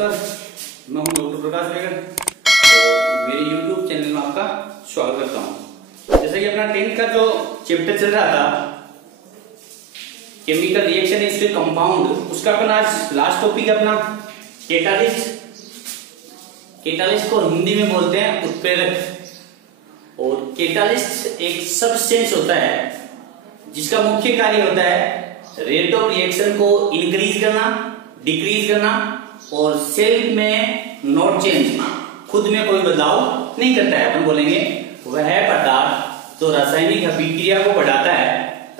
नमस्कार, मैं हूं डॉक्टर प्रकाश बेगर और मेरे YouTube चैनल में आपका स्वागत करता हूं। जैसा कि अपना 10th का जो चैप्टर चल रहा था केमिकल रिएक्शन इसके कंपाउंड, उसका अपना आज लास्ट टॉपिक है अपना कैटालिस्ट। कैटालिस्ट को हिंदी में बोलते हैं उत्प्रेरक। और कैटालिस्ट एक सब्सटेंस होता है जिसका मुख्य कार्य होता है रेट ऑफ रिएक्शन को इंक्रीज करना, डिक्रीज करना और सेल में नॉट चेंज, खुद में कोई बदलाव नहीं करता है। अपन बोलेंगे वह पदार्थ जो रासायनिक अभिक्रिया को बढ़ाता है,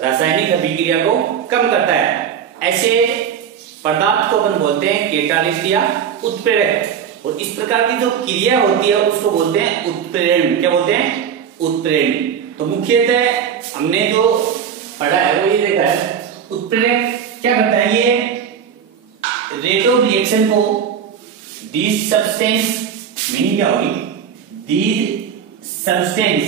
रासायनिक अभिक्रिया को कम करता है, ऐसे पदार्थ को अपन बोलते हैं कैटालिस्ट या उत्प्रेरक। और इस प्रकार की जो क्रिया होती है उसको बोलते हैं उत्प्रेरण। क्या बोलते हैं? उत्प्रेरण। तो मुख्यतः हमने जो पढ़ा है वो ये देखा है, उत्प्रेरक क्या करता है, ये रेट ऑफ रिएक्शन को दिस सब्सटेंस, मीनिंग क्या होगी, दिस सब्सटेंस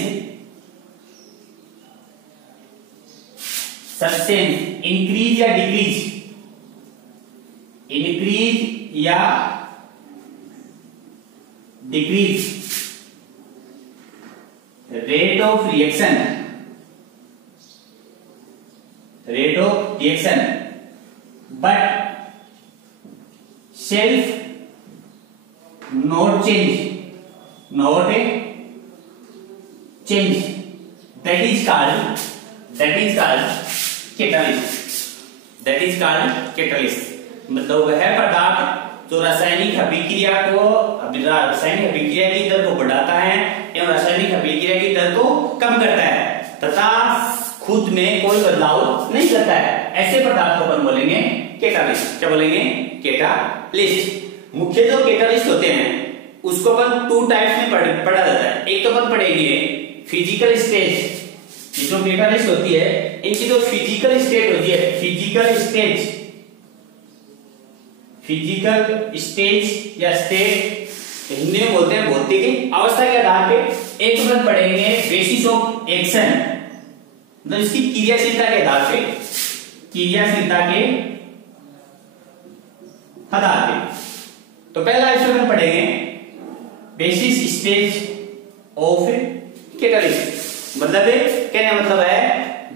इंक्रीज या डिक्रीज, इंक्रीज या decrease rate of reaction, rate of reaction but self not change, not change, that is called catalyst, that is called catalyst. मतलब वह पदार्थ जो रासायनिक अभिक्रिया की दर को बढ़ाता है एवं रासायनिक अभिक्रिया की दर को कम करता है तथा खुद में कोई बदलाव नहीं करता है, ऐसे पदार्थ को अपन बोलेंगे कैटालिस्ट। क्या बोलेंगे? कैटालिस्ट। मुख्य जो कैटालिस्ट होते हैं उसको अपन 2 टाइप्स में पढ़ा जाता है। एक तो अपन पढ़ेंगे फिजिकल स्टेज। ये जो कैटालिस्ट होती है इनकी जो फिजिकल स्टेट होती है, फिजिकल स्टेज या स्टेट हिंदी में बोलते हैं भौतिक अवस्था के आधार पे। एक अपन पढ़ेंगे बेसिस ऑफ एक्शन, मतलब इसकी क्रियाशीलता के आधार पे, क्रियाशीलता के आधार पे। तो पहला इसमें पढ़ेंगे बेसिस स्टेज ऑफ कैटालिस्ट। मतलब कहने मतलब है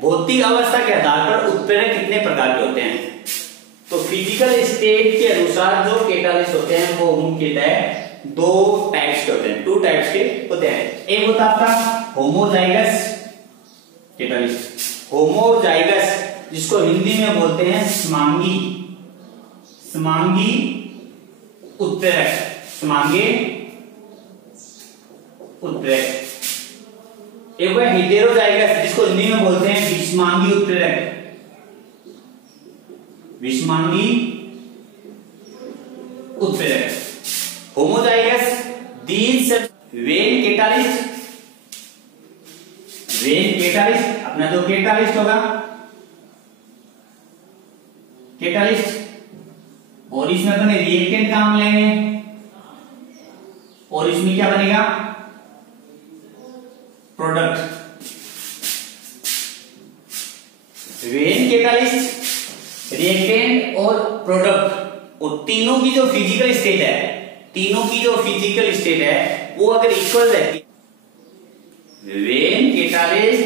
भौतिक अवस्था के आधार पर उत्प्रेरक कितने प्रकार के होते हैं। तो फिजिकल स्टेट के अनुसार जो कैटालिस्ट होते हैं वो मुख्यतः 2 टाइप्स के होते हैं, 2 टाइप्स के होते हैं। एक होता है आपका होमोजाइगस कैटालिस्ट, होमोजाइगस जिसको हिंदी में बोलते हैं समांगी, समांगी उत्प्रेरक, समांगी उत्प्रेरक। एक है हेटेरोजाइगस जिसको हिंदी में बोलते हैं विषमांगी उत्प्रेरक, विषमांगी उत्प्रेरक। होमोजाइगस दीज वेन कैटालिस्ट, अपना जो कैटालिस्ट होगा, कैटालिस्ट, और इसमें अपने रिएक्टेंट काम लेंगे और इसमें क्या बनेगा, प्रोडक्ट। वेन कैटालिस्ट, रिएक्टेंट और प्रोडक्ट, और तीनों की जो फिजिकल स्टेट है, तीनों की जो फिजिकल स्टेट है वो अगर इक्वल रहती, when catalyst,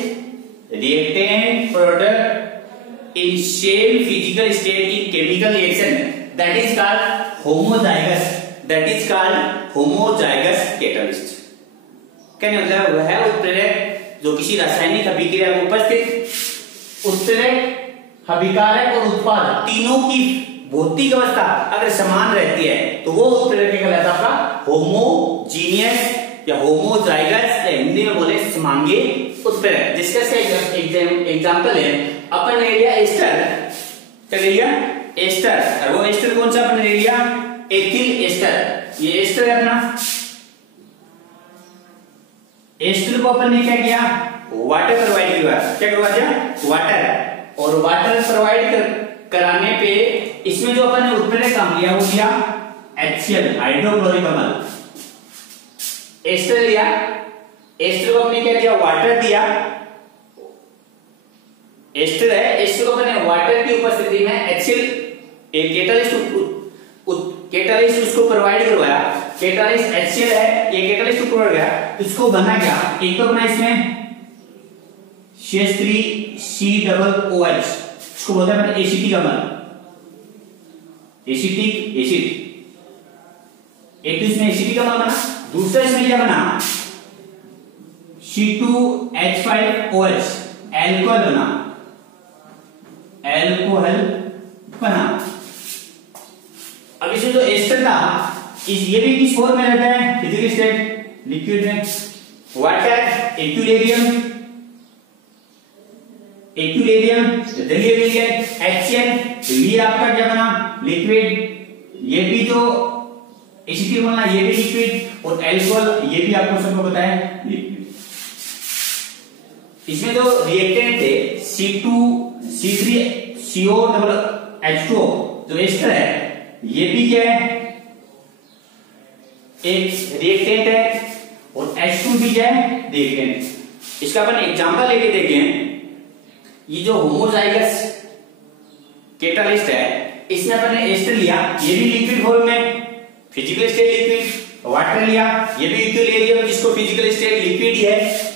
reactant, product in same physical state in chemical reaction, that is called homozygous, that is called homozygous catalyst. कहने मतलब वह है उत्प्रेरक जो किसी रासायनिक अभिक्रिया में उपस्थित उत्प्रेरक, अभिकारक और उत्पाद तीनों की भौतिक अवस्था अगर समान रहती है तो वो उत्प्रेरक कहलाता है आपका होमोजीनियस या होमोजाइगस, या हिंदी में बोले समांगी उत्प्रेरक। जिसका से एग्जांपल है अपन ले लिया एस्टर, क्या ले लिया? एस्टर। और वो एस्टर कौन सा अपन ले लिया? Ethyl ester. ये एस्टर है अपना, एस्टर को अपन ने क्या किया, वाटर प्रोवाइड किया। क्या करवा दिया? वाटर। और वाटर प्रोवाइड कराने पे इसमें जो अपन ने उत्प्रेरक काम लिया वो लिया HCl, हाइड्रोक्लोरिक अम्ल। एस्टर लिया, एस्टर को हमने क्या दिया, वाटर दिया। एस्टर है, एस्टर को अपन ने वाटर की उपस्थिति में HCl, एक कैटालिस्ट कैटालिस्ट उसको प्रोवाइड करवाया, कैटालिस्ट HCl है, ये कैटालिस्ट को प्रोवाइड किया, इसको बना क्या, एक तो बना इसमें CH3COOH, इसको बोलते हैं एसिटिक अम्ल, एसिटिक एसिड, एक तो इसमें एसिटिक अम्ल बना, दूसरा इसमें क्या बना C2H5OH, एल्कोहल बना, एल्कोहल बना। अब इसमें जो एस्टर था ये भी किस फॉर्म में रहता है, फिजिकल स्टेट लिक्विड में, वाटर, एक्विलिब्रियम, एक्विलिब्रियम, दलीय विलयन, HCl, ये आपका क्या बना लिक्विड, ये भी जो एसिटिक बना ये भी लिक्विड, और एल्कोहल ये भी आपको सबको पता है लिक्विड। इसमें जो रिएक्टेंट थे C2C3CO2H2O जो एस्टर है ये भी क्या है एक रिएक्टेंट है, और H2 भी क्या है रिएक्टेंट। इसका अपन एग्जांपल लेके देखें, ये जो होमोजाइगस कैटालिस्ट है इसमें अपन ने एस्टर लिया, ये भी लिक्विड फॉर्म में फिजिकल स्टेट लिक्विड, वाटर लिया ये भी इक्विलिब्रियम जिसको फिजिकल स्टेट लिक्विड ही है,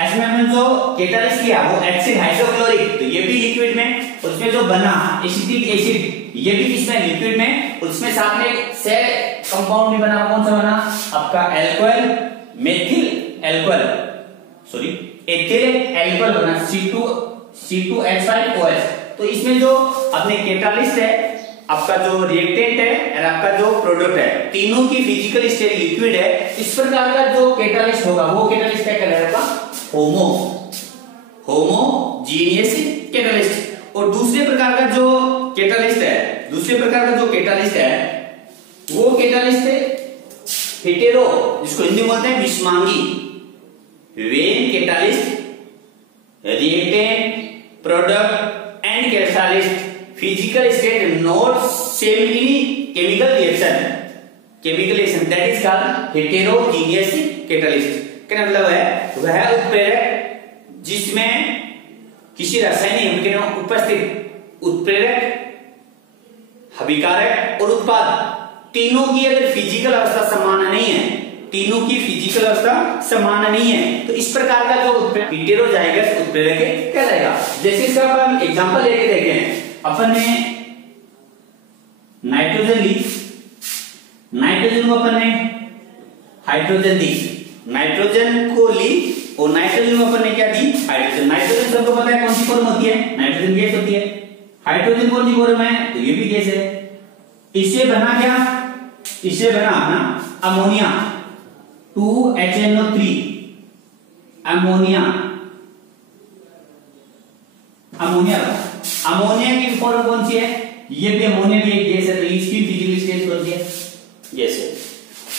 इसमें हमने जो कैटालिस्ट लिया वो एसिड हाइड्रोक्लोरिक तो ये भी लिक्विड में, उसमें जो बना एसिटिक एसिड ये भी इसमें लिक्विड में, उसमें साथ में से कंपाउंड भी बना, कौन सा बना आपका alcohol methyl alcohol sorry ethyl alcohol बना C2H5OH। तो इसमें जो अपने कैटालिस्ट है आपका जो रिएक्टेंट है और आपका जो प्रोडक्ट है तीनों की फिजिकल स्टेट लिक्विड है, इस प्रकार का जो कैटालिस्ट होगा वो कैटालिस्ट क्या कहलाएगा होमोजीनियस कैटालिस्ट। और दूसरे प्रकार का जो कैटालिस्ट है वो कैटालिस्ट है हेटेरो, जिसको हिंदी में बोलते हैं विषमांगी, when catalyst reactant product and catalyst physical state not same in chemical reaction that is called heterogeneous catalyst. क्या मतलब है, वह उत्प्रेरक जिसमें किसी रासायनिक अभिक्रिया उपस्थित उत्प्रेरक अभिकारक और उत्पाद तीनों की अगर फिजिकल अवस्था समान नहीं है, तीनों की फिजिकल अवस्था समान नहीं है तो इस प्रकार का जो हेटेरोजाइगस उत्प्रेरक कहलाएगा। जैसे इसका अपन एग्जांपल लेके देखें, अपन ने नाइट्रोजन ली, नाइट्रोजन को अपन ने हाइड्रोजन दी, नाइट्रोजन को ली और नाइट्रोजन को अपन ने क्या दी हाइड्रोजन। नाइट्रोजन सबको पता है कौन सी फॉर्म होती है, नाइट्रोजन गैस होती है, हाइड्रोजन कौन सी फॉर्म है तो ये भी गैस है। इससे बना क्या, इससे बना अपना अमोनिया 2HNO3 अमोनिया, अमोनिया की फॉर्म कौन सी है, ये भी अमोनिया भी एक गैस है, तो इसकी फिजिकल स्टेट कौन सी है गैस है।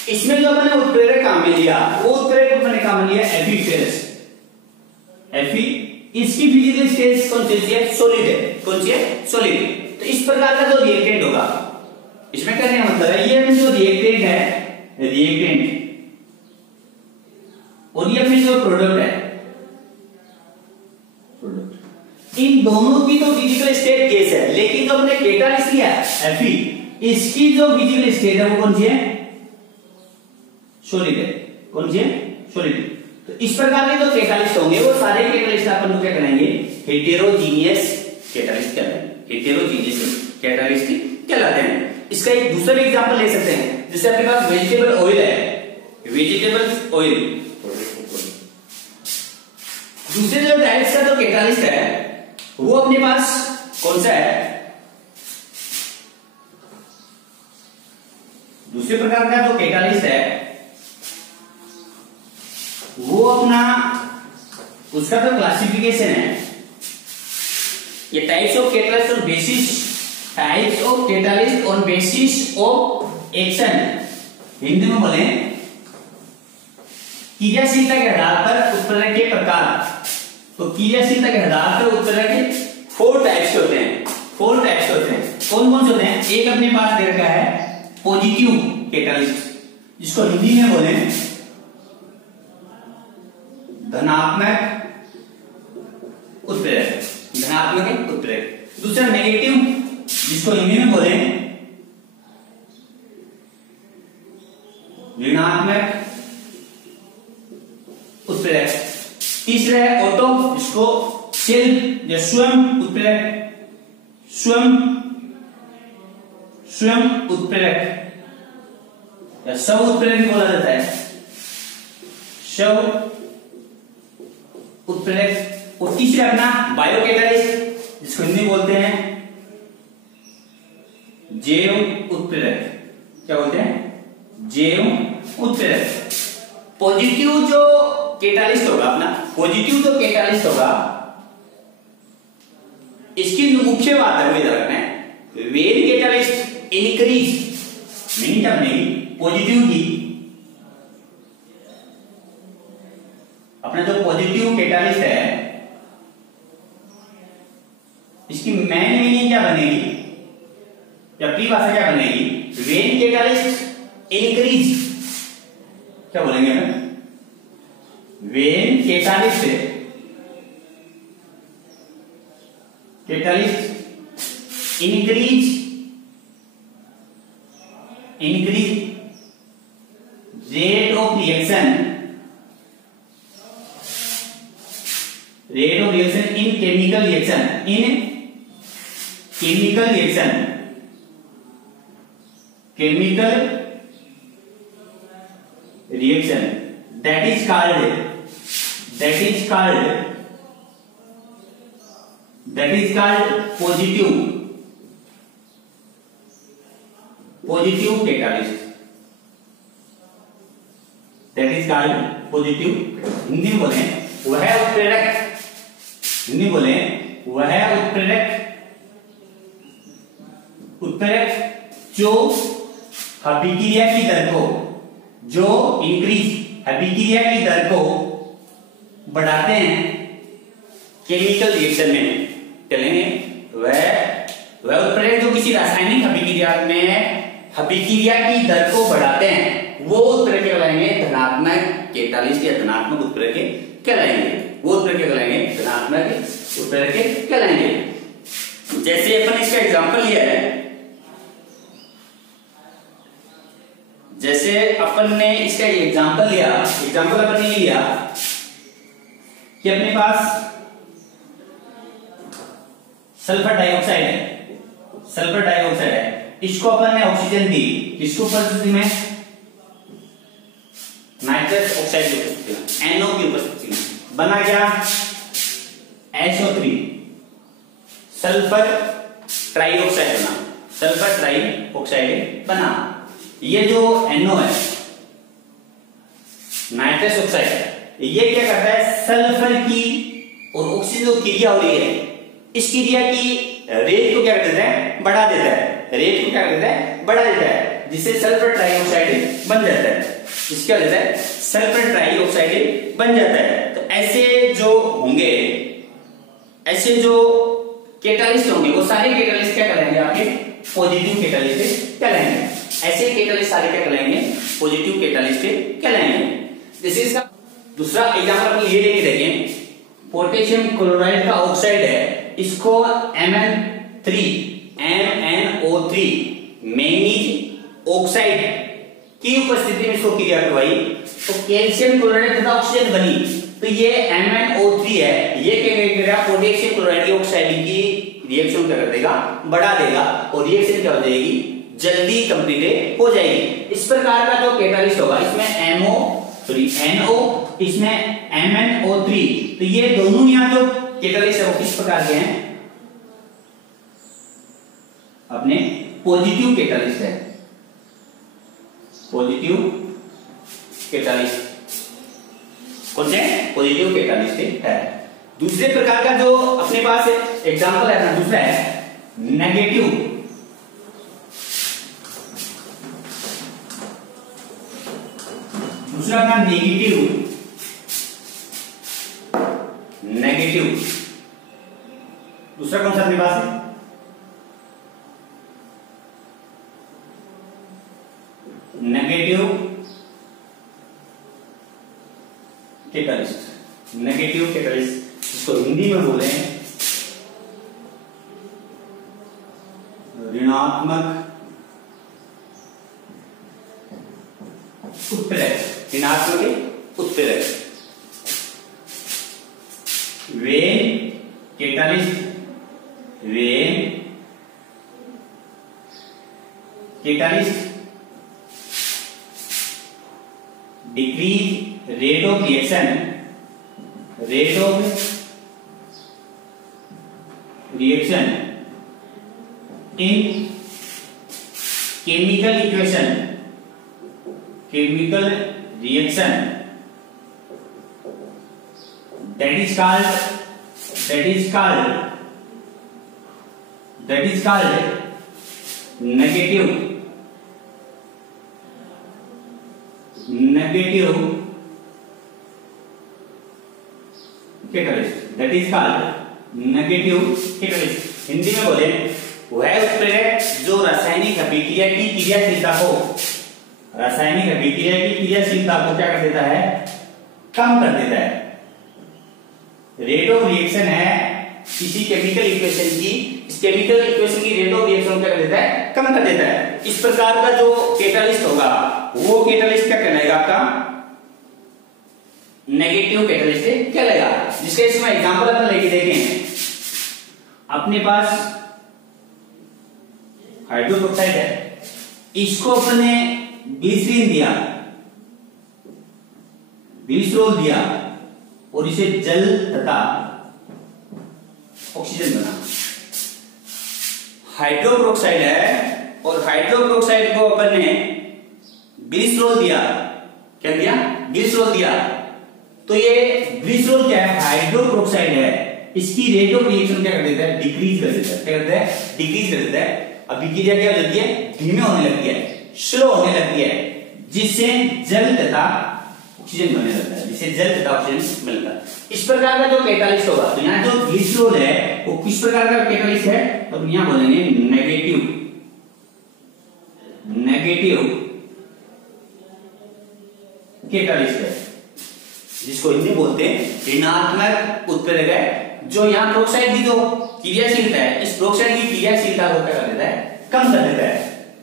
इसमें जो मैंने उत्प्रेरक काम में लिया वो उत्प्रेरक मैंने काम में लिया Fe, इसकी फिजिकल स्टेट कौन सी है सॉलिड है, कौन सी है सॉलिड। तो इस प्रकार का जो रिएक्टेंट होगा इसमें कहने का मतलब है ये जो रिएक्टेंट है रिएक्टेंट और ये अपने जो प्रोडक्ट है प्रोडक्ट, इन दोनों की तो फिजिकल स्टेट गैस है, लेकिन जो हमने कैटालिस्ट लिया Fe इसकी जो फिजिकल स्टेट है वो कौन सी है सॉलिड है, कौन सी है सॉलिड। तो इस प्रकार के जो कैटालिस्ट होंगे वो सारे कैटालिस्ट अपन को क्या करेंगे हेटेरोजीनियस कैटालिस्ट कहलाएंगे, हेटेरोजीनियस कैटालिस्ट कहलाते हैं। इसका एक दूसरा एग्जांपल ले सकते हैं, जैसे अपने पास वेजिटेबल ऑयल है, वेजिटेबल ऑयल, दूसरे जो टाइप्स का जो कैटालिस्ट है वो अपने पास कौन सा है, दूसरे प्रकार का जो कैटालिस्ट है वो अपना उसका तो क्लासिफिकेशन है, ये types of catalyst on basis, types of catalyst on basis of action, Hindi में बोले क्रियाशीलता के आधार पर उत्प्रेरक के प्रकार। तो क्रियाशीलता के आधार पर उत्प्रेरक के 4 टाइप्स होते हैं, 4 टाइप्स होते हैं। कौन कौन से होते हैं, एक अपने पास दे रखा है पॉजिटिव कैटालिस्ट, जिसको हिंदी में बोले धनात्मक उत्प्रेरक, धनात्मक उत्प्रेरक। दूसरा नेगेटिव, जिसको हिंदी में बोले ऋणात्मक उत्प्रेरक। तीसरा है ऑटो, इसको सेल्फ या स्वयं उत्प्रेरक, स्वयं उत्प्रेरक या स्व उत्प्रेरक बोला जाता है, स्व उत्प्रेरक। और तीसरा अपना बायो कैटालिस्ट, जिसको हिंदी बोलते हैं जैव उत्प्रेरक। क्या बोलते हैं? जैव उत्प्रेरक। पॉजिटिव जो कैटालिस्ट होगा अपना, पॉजिटिव जो कैटालिस्ट होगा, इसकी मुख्य बात है वो याद रखना है, वेन कैटालिस्ट इंक्रीज, मीनिंग क्या बनेगी? पॉजिटिव की, अपना जो पॉजिटिव कैटालिस्ट है इसकी मेन मीनिंग क्या बनेगी या परिभाषा क्या बनेगी? वेन कैटालिस्ट इंक्रीज, क्या बोलेंगे हम? When catalyst increase rate of reaction in chemical reaction that is called positive catalyst, that is called positive। Hindi में बोले वह उत्प्रेरक जो अभिक्रिया की दर को, जो इंक्रीज अभिक्रिया की दर को बढ़ाते हैं केमिकल रिएक्शन में, चलेंगे वह उत्प्रेरक जो किसी रासायनिक अभिक्रिया में अभिक्रिया की दर को बढ़ाते हैं, वो उत्प्रेरक कहलाएंगे धनात्मक कैटालिस्ट या धनात्मक उत्प्रेरक कहलाएंगे, वो उत्प्रेरक कहलाएंगे धनात्मक उत्प्रेरक कहलाएंगे। जैसे अपन इसका एग्जांपल लिया है, जैसे अपन ने इसका एग्जांपल अपन ने लिया कि अपने पास सल्फर डाइऑक्साइड है, इसको अपन ने ऑक्सीजन दी, किसको उपस्थिति में? नाइट्रस ऑक्साइड की उपस्थिति में, NO की उपस्थिति में बना क्या? SO3, सल्फर ट्राइऑक्साइड बना। ये जो NO है, नाइट्रस ऑक्साइड, ये क्या करता है? सल्फर की और ऑक्सीजन जो क्रिया हो रही है, इस क्रिया की रेट को क्या कर देता है? बढ़ा देता है, जिससे सल्फर ट्राइऑक्साइड बन जाता है। इसका देता है सल्फर ट्राइऑक्साइड बन जाता है। तो ऐसे जो कैटालिस्ट होंगे वो सारे कैटालिस्ट क्या कहलाएंगे? आपके पॉजिटिव कैटालिस्ट कहलाएंगे। ऐसे कैटालिस्ट सारे क्या कहलाएंगे? पॉजिटिव कैटालिस्ट कहलाएंगे। जैसे इसका दूसरा एग्जांपल अपन ये लेके देखें, पोटेशियम क्लोराइड का ऑक्साइड है, इसको MnO3 मैंगनीज ऑक्साइड की उपस्थिति में इसको क्रिया करवाई तो कैल्शियम क्लोराइड तथा ऑक्सीजन बनी। तो ये MnO3 है, ये क्या करेगा? पोटेशियम क्लोराइड ऑक्साइड की रिएक्शन क्या कर देगा? बढ़ा देगा, और रिएक्शन क्या हो जाएगी? जल्दी कंप्लीट हो जाएगी। इस प्रकार का जो कैटालिस्ट होगा, इसमें NO, इसमें MnO3, तो ये दोनों यहाँ जो कैटालिस्ट है वो किस प्रकार के हैं? अपने पॉजिटिव कैटालिस्ट है, पॉजिटिव कैटालिस्ट। कौन से? पॉजिटिव कैटालिस्ट है। दूसरे प्रकार का जो अपने पास एग्जांपल है ना, दूसरा है नेगेटिव। दूसरा अपना नेगेटिव। दूसरा कौन सा अपने पास है? नेगेटिव कैटालिस्ट, इसको हिंदी में बोले ऋणात्मक उत्प्रेरक, ऋणात्मक उत्प्रेरक। When catalyst, when catalyst decrease rate of reaction, rate of reaction in chemical equation, chemical reaction that is called negative catalyst, that is called negative catalyst। Hindi में बोले वह उत्प्रेरक जो रासायनिक अभिक्रिया की क्रियाशीलता को, रासायनिक अभिक्रिया की क्रियाशीलता को क्या कर देता है, कम कर देता है। रेट ऑफ रिएक्शन है किसी केमिकल इक्वेशन की, इस केमिकल इक्वेशन की रेट ऑफ रिएक्शन क्या कर देता है, कम कर देता है। इस प्रकार का जो कैटालिस्ट होगा वो कैटालिस्ट क्या कहलाएगा, आपका नेगेटिव कैटालिस्ट कहलाएगा। जिसका इसमें एग्जांपल अपन लेके देखें, अपने पास हाइड्रोक्साइड है, इसको अपने ग्लिसरीन दिया, ग्लिसरॉल दिया और इसे जल तथा ऑक्सीजन बना। हाइड्रोक्साइड है और हाइड्रोक्साइड को अपन ने ग्लिसरॉल दिया, क्या दिया, ग्लिसरॉल दिया। तो ये ग्लिसरॉल क्या है, हाइड्रोक्साइड है, इसकी रेट ऑफ रिएक्शन क्या कर देता है, डिक्रीज कर देता है। क्या करता है, डिक्रीज कर देता है। अभिक्रिया क्या हो जाती है, धीमे होने लगती है, स्लो होने लगती है, जिससे जल तथा ऑक्सीजन बनने लगता है, जिससे जल तथा ऑक्सीजन मिलता है। इस प्रकार का जो कैटालिस्ट होगा, तो यहाँ जो ग्लिसरॉल है वो किस प्रकार का कैटालिस्ट है, तो यहाँ बोलेंगे नेगेटिव कैटालिस्ट है, जिसको हिंदी बोलते हैं ऋणात्मक उत्प्रेरक है। जो यहाँ प्रोक्साइड की जो क्रियाशीलता है, इस प्रोक्साइड की क्रियाशीलता को क्या कर देता है, कम कर देता है,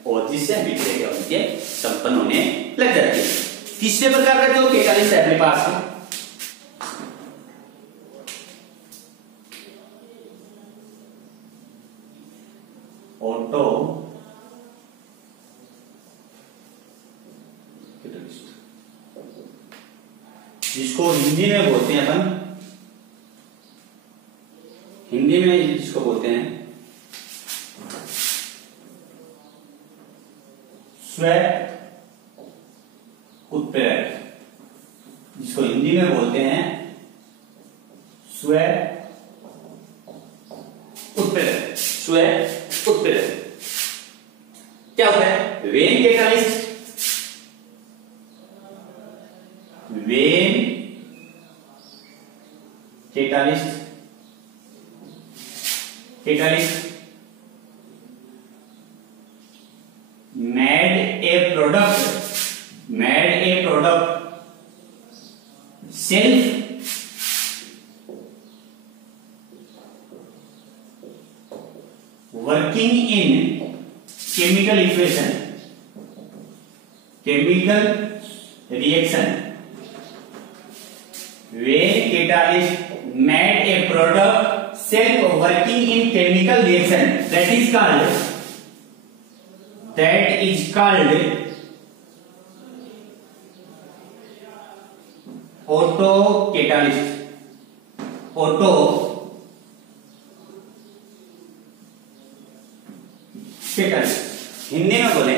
और जिससे अभिक्रिया संपन्न होने लग जाती है। तीसरे प्रकार का जो कैटालिस्ट है अपने पास, ऑटो कैटालिस्ट, जिसको हिंदी में बोलते हैं अपन, हिंदी में जिसको बोलते हैं स्व उत्प्रेरक, जिसको हिंदी में बोलते हैं स्व उत्प्रेरक, स्व उत्प्रेरक। क्या होता है, when catalyst, when catalyst, catalyst made a product self working in chemical equation, chemical reaction, when catalyst made a product self working in chemical reaction, that is called auto catalyst, auto catalyst. Hindi में बोले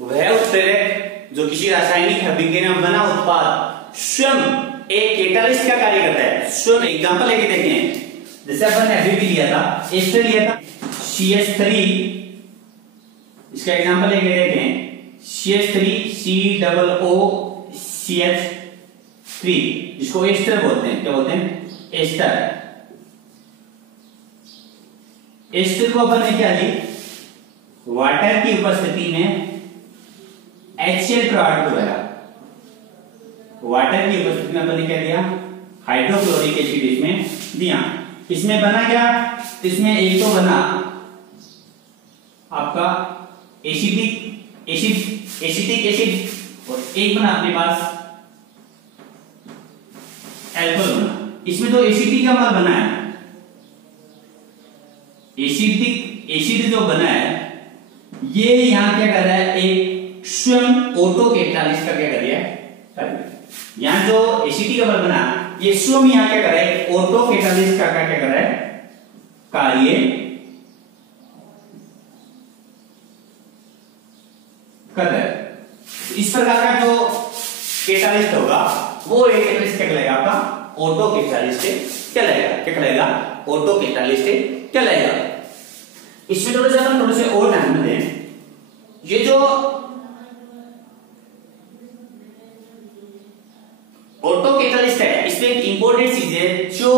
वह उत्प्रेरक जो किसी रासायनिक अभिक्रिया में बना उत्पाद स्वयं एक कैटालिस्ट का कार्य करता है। स्वयं एग्जांपल लेके देखें, जैसे अपन ने अभी भी लिया था, एस्टर लिया था CH3, इसका एग्जांपल लेके देखें CH3 COOCH3, जिसको एस्टर बोलते हैं। क्या बोलते हैं, एस्टर। एस्टर को अपन ने क्या ली, वाटर की उपस्थिति में HCl प्रोडक्ट वगैरह, वाटर की उपस्थिति में अपन ने क्या दिया, हाइड्रोक्लोरिक एसिड इसमें दिया। इसमें बना क्या, इसमें एक तो बना आपका एसिटिक एसिड और एक बना अपने पास एल्कोहल बना, इसमें तो एसिटिक अम्ल बना है, एसिड जो बना है ये यहां क्या कर रहा है, एक स्वयं ऑटो कैटालिस्ट का क्या कर रहा है, यहां जो एसिटिक अम्ल बना ये स्वयं यहां क्या कर रहा है, ऑटो कैटालिस्ट का क्या कर रहा है, कार्य कर रहा है। इस प्रकार का जो कैटालिस्ट होगा वो एक कैटालिस्ट क्या कहलाएगा, आपका ऑटो कैटालिस्ट कहलाएगा, क्या कहलाएगा, ऑटो कैटालिस्ट कहलाएगा। इसमें थोड़े से और ध्यान में दें, ये जो ऑटो कैटालिस्ट है इसमें एक इंपॉर्टेंट चीज है जो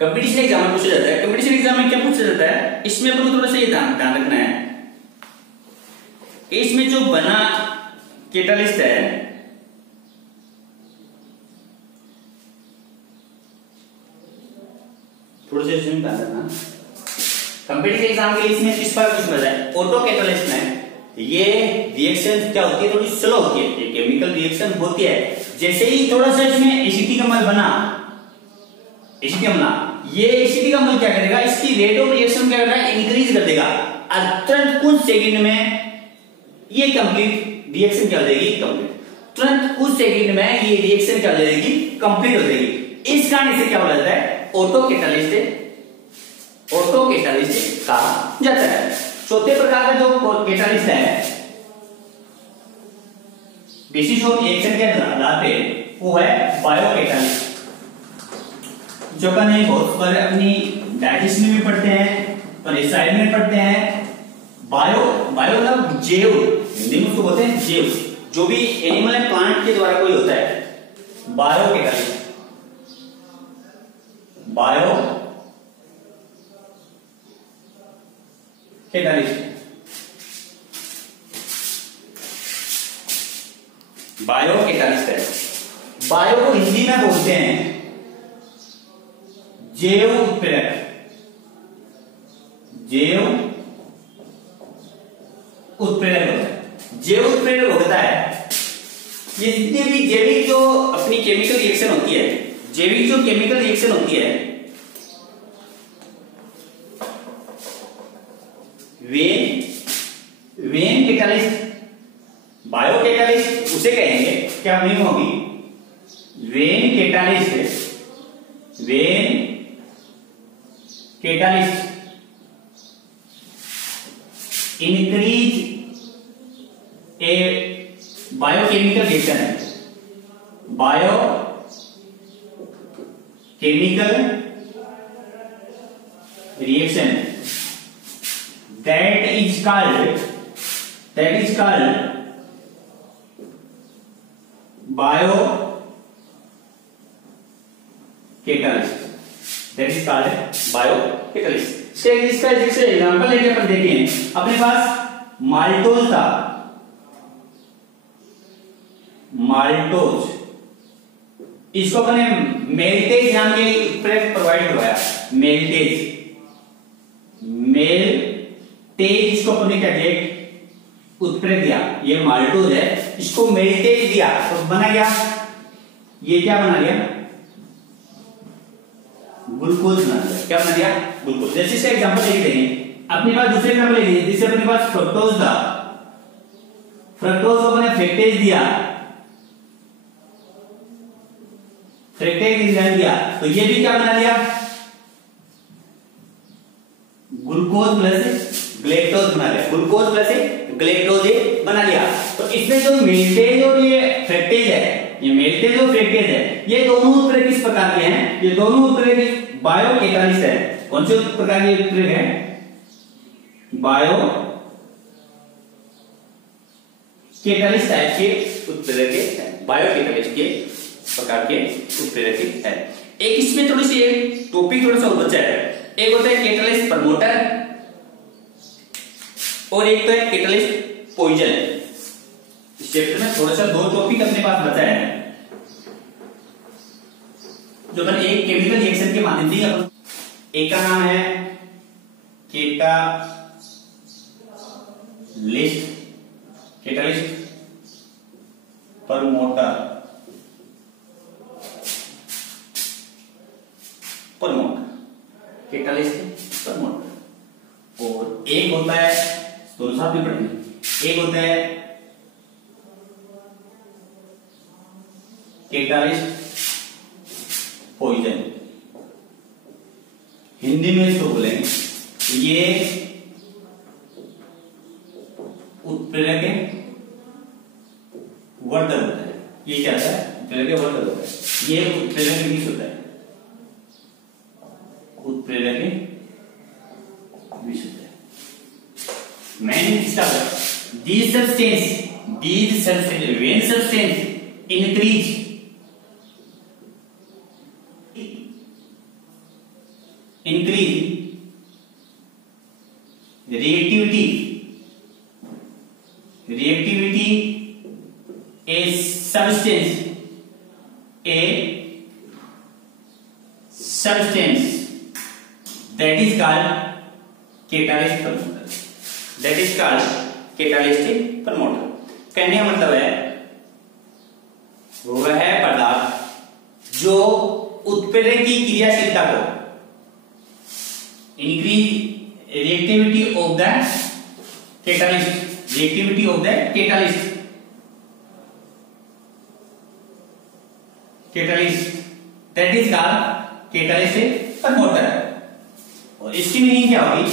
कंपटीशन एग्जाम में पूछा जाता है। कंपटीशन एग्जाम में क्या पूछा जाता है, इसमें अपन को थोड़ा सा ये ध्यान रखना है, इसमें जो बना कैटालिस्ट है थोड़ा सा इसमें ध्यान रखना, कंपटीटिव एग्जाम के लिए इसमें किस पर कुछ मिल रहा है, ऑटो कैटालिस्ट में ये रिएक्शन क्या होती है, थोड़ी स्लो होती है, ये केमिकल रिएक्शन होती है। जैसे ही थोड़ा सा इसमें एसिटिक अम्ल बना, एसिटिक अम्ल, ये एसिटिक अम्ल क्या करेगा, इसकी रेट ऑफ रिएक्शन क्या कर रहा है, इंक्रीज कर देगा, और तुरंत कुछ सेकंड में ये कंप्लीट रिएक्शन क्या हो जाएगी, कंप्लीट, तुरंत कुछ सेकंड में ये रिएक्शन क्या हो जाएगी, कंप्लीट हो जाएगी। इस कारण इसे क्या बोला जाता है, ऑटो कैटालिस्ट, ऑटो कैटालिस्ट कहा जाता है। चौथे प्रकार का जो कैटालिस्ट है बेसिस ऑफ रिएक्शन के आधार पे वो है बायो कैटालिस्ट, जो का नहीं बहुत बार अपनी डाइजेशन में भी पढ़ते हैं और इस साइड में पढ़ते हैं। बायो मतलब जैव, हिंदी में उसको बोलते हैं जैव, जो भी एनिमल एंड प्लांट के द्वारा कोई होता है, bio catalyst, bio catalyst, bio catalyst है। बायो को हिंदी में बोलते हैं जैव उत्प्रेरक, जैव उत्प्रेरक होता है। जैव उत्प्रेरक होता है ये जितने भी जैविक जो अपनी केमिकल रिएक्शन होती है, जैविक जो केमिकल रिएक्शन होती है वेन कैटालिस्ट, बायो कैटालिस्ट उसे कहेंगे, क्या मीनिंग होगी, when catalyst, when catalyst increase a biochemical reaction है, biochemical reaction that is called bio catalyst, that is called bio catalyst। इसका एग्जांपल लेके अपन देखें, अपने पास माल्टोज था, माल्टोज, इसको अपने मेल्टेज नाम के उत्प्रेरक प्रोवाइड करवाया, मेल्टेज, मेल्टेज इसको अपने क्या किया, उत्प्रेरक दिया, ये माल्टोज है, इसको मेल्टेज दिया तो बना गया, ये क्या बना दिया, ग्लूकोज बना दिया, क्या बना दिया, ग्लूकोज। जैसे इसका एग्जांपल लेके देंगे, अपने पास दूसरे एग्जांपल ले लीजिए, जिससे अपने पास फ्रक्टोज था, फ्रक्टोज को अपने फ्रक्टेज दिया, फ्रक्टेज एंजाइम दिया, तो ये भी क्या बना दिया, ग्लूकोज प्लस ग्लैक्टोज बना लिया, ग्लूकोज प्लस ग्लैक्टोज बना लिया। तो इसमें जो मेल्टेज और ये फ्रक्टेज है, ये मेल्टेज और फ्रक्टेज है, ये दोनों उत्प्रेरक किस प्रकार के हैं, ये दोनों उत्प्रेरक बायो कैटालिस्ट है। कौन से प्रकार के उत्प्रेरक है, बायो कैटालिस्ट टाइप के उत्प्रेरक है, बायो कैटालिस्ट के प्रकार के उत्प्रेरक है। एक इसमें थोड़ी सी एक टॉपिक थोड़ा सा और बचा है, एक होता है कैटालिस्ट प्रमोटर और एक तो है कैटालिस्ट पॉइजन। इस चैप्टर में थोड़ा सा दो टॉपिक अपने पास बचा है, जो अपन एक केमिकल रिएक्शन के माध्यम से, एक का नाम है catalyst catalyst promoter, catalyst promoter. और एक होता है, दोनों साथ में पढ़ेंगे, एक होता है कैटालिस्ट पॉइजन, हिंदी में इसको बोलेंगे, ये उत्प्रेरक वर्धक होता है। ये क्या होता है? उत्प्रेरक वर्धक होता है। ये उत्प्रेरक विष होता है, उत्प्रेरक विष होता है। मैंने इसका these substance when substance increase reactivity a substance that is called catalyst promoter, that is called catalytic promoter। कहने का मतलब है वह है पदार्थ जो उत्प्रेरक की क्रियाशीलता को increase reactivity of the catalyst, reactivity of the catalyst that is called catalyst promoter. और इसकी मीनिंग क्या होगी?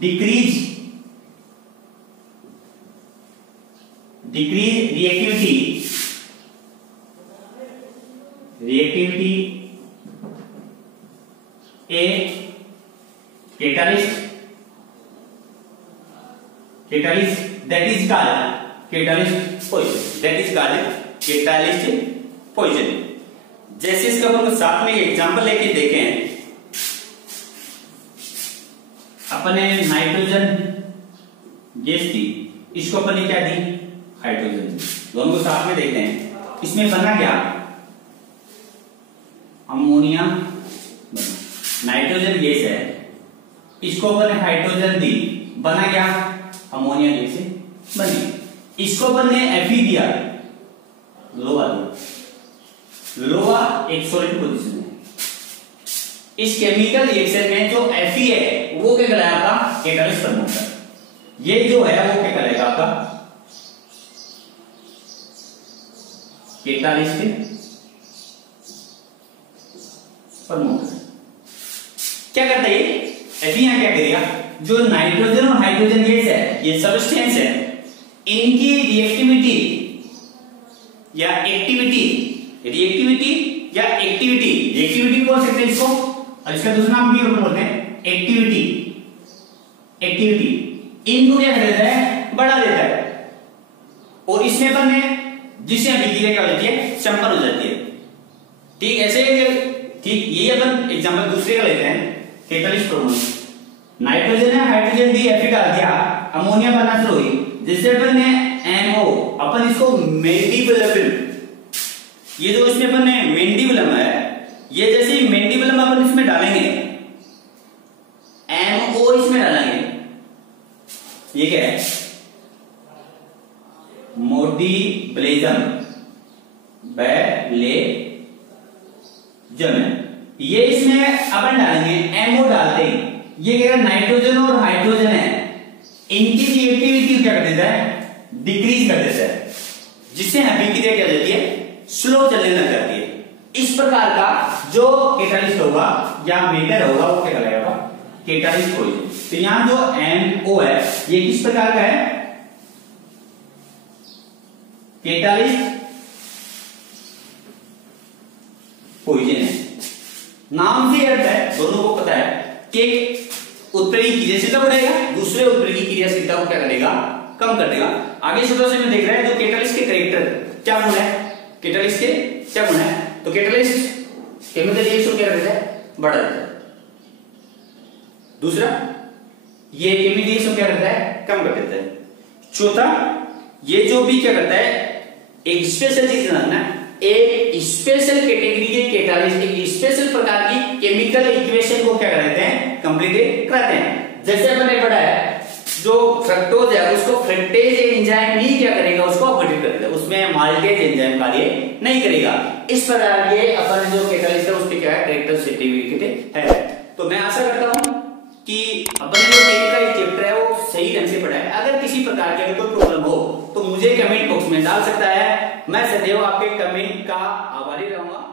Decrease reactivity a catalyst that is called catalyst poison, that is called catalyst poison। जैसे इसका अपन साथ में एग्जांपल लेके देखें, अपने नाइट्रोजन गैस थी, इसको अपन ने क्या दी? हाइड्रोजन। दोनों को साथ में देखते हैं, इसमें बना क्या? अमोनिया। नाइट्रोजन गैस है, इसको अपन ने हाइड्रोजन दी, बना क्या? अमोनिया गैस बनी। इसको अपन ने Fe दिया, लोहा दिया, लोहा एक सॉलिड पोजीशन है। इस केमिकल रिएक्शन में जो Fe है वो क्या कहलाएगा? आपका कैटालिस्ट प्रमोटर। ये जो है वो क्या कहलाएगा? आपका कैटालिस्ट प्रमोटर। क्या करता है ये? Fe यहां क्या करेगा? जो नाइट्रोजन और हाइड्रोजन गैस है, ये सबस्टेंस है, इनकी रिएक्टिविटी या एक्टिविटी बोल सकते हैं इसको, और इसका दूसरा नाम भी बोलते हैं एक्टिविटी। इनको क्या कर देता है? बढ़ा देता है। और इसमें अपन ने जिससे अभिक्रिया क्या हो जाती है? संपन्न हो जाती है। ठीक ऐसे ठीक यही अपन एग्जांपल दूसरे का लेते हैं, कैटालिस्ट प्रमोटर। नाइट्रोजन है, हाइड्रोजन दी, Fe डाल दिया, अमोनिया बनना शुरू हुई। जिससे अपन ने MO, अपन इसको मेंडिबुलम, ये जो इसमें अपन ने मेंडिबुलम है, ये जैसे मेंडिबुलम अपन इसमें डालेंगे, MO इसमें डालेंगे, ये क्या है? मोडिब्लेजम ये इसमें अपन डालेंगे, MO डालते ही ये क्या? नाइट्रोजन और हाइड्रोजन है, इनकी रिएक्टिविटी क्या कर देता है? डिक्रीज कर देता है, जिससे अभिक्रिया क्या जाती है? स्लो चलने लग जाती है। इस प्रकार का जो कैटालिस्ट होगा या मेटर होगा वो क्या कहलाएगा? Catalyst poison. तो यहां जो MO है ये किस प्रकार का है? कैटालिस्ट पॉइजन है। नाम से अर्थ है, दोनों को पता है कि उत्प्रेरक की क्रियाशीलता बढ़ाएगा, दूसरे उत्प्रेरक की क्रियाशीलता को क्या करेगा? कम कर देगा। आगे सूत्र से में देख रहे हैं जो कैटालिस्ट के कैरेक्टर क्या गुण है? कैटालिस्ट के क्या गुण है? तो कैटालिस्ट केमिकल रिएक्शन क्या करता है? बढ़ा देता है। दूसरा, ये केमिकल रिएक्शन क्या करता है? कम कर देता है। चौथा, ये जो भी क्या करता है? एक स्पेशल चीज जानना, एक स्पेशल कैटेगरी के कैटालिस्ट, एक स्पेशल प्रकार की केमिकल इक्वेशन को क्या करते हैं? कंप्लीट कराते हैं। जैसे अपन ने पढ़ा है जो फ्रक्टोज है उसको फ्रक्टेज एंजाइम ही क्या करेगा, उसको अपघटित करेगा, उसमें माल्टेज एंजाइम कार्य नहीं करेगा। इस प्रकार के अपन जो कैटालिस्ट है उसके क्या है, कैरेक्टरिस्टिक है। तो मैं आशा करता हूं कि अपन जो टेक्निकल चैप्टर है वो सही ढंग से पढ़ा है। अगर किसी प्रकार की अगर कोई प्रॉब्लम हो तो मुझे कमेंट बॉक्स में डाल सकता है, मैं सदैव आपके कमेंट का आभारी रहूंगा।